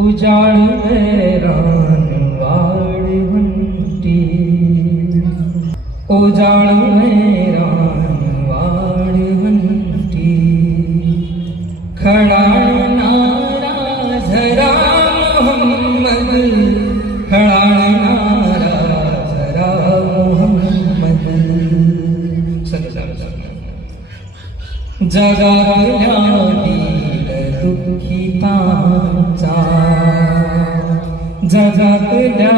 उजाड़ हैरान वाळवंटी, उजाड़ हैरान वाळवंटी, खळाळणारा झरा मोहम्मद, खळाळणारा झरा मोहम्मद. जगातल्या दुःखितांचा, जगातल्या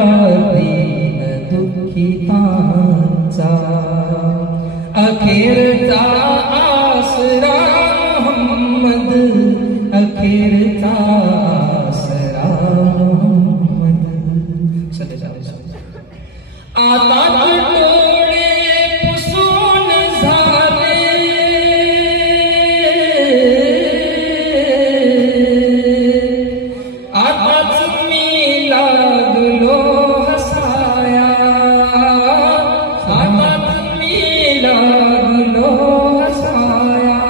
दुःखितांचा अखेरचा आसरा मोहम्मद, अखेरचा आसरा मोहम्मद. आता डोळे पुसून झाले, आताच मी लागलो हसाया, आताच मी लागलो हसाया.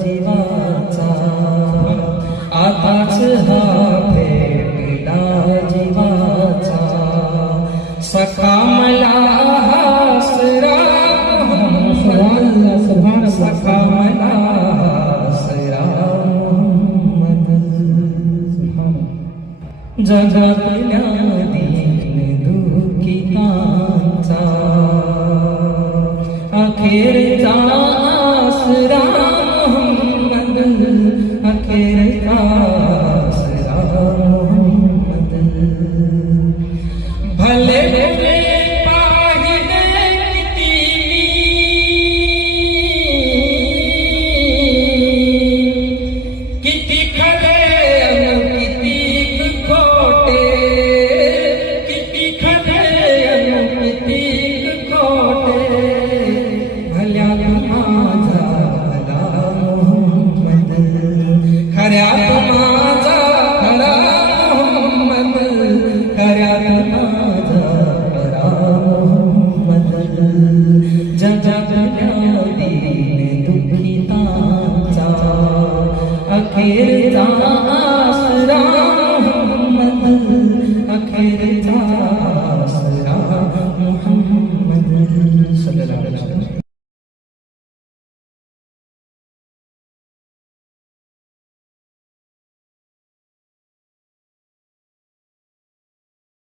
जीवाचा आताच हा भेटला जीवाचा, सखा मला हासरा मोहम्मद, सखा मला हासरा मोहम्मद. जगातल्या दीन दुःखितांचा अखेरचा आसरा मोहम्मद, अखेरचा आसरा मोहम्मद. भले भले पाहिले किती किती खरे किती खोटे, किती खरे किती खोटे. भल्यात माझा भला मोहम्मद, खऱ्यात माझा खरा मोहम्मद, खऱ्यात माझा खरा मोहम्मद. जगा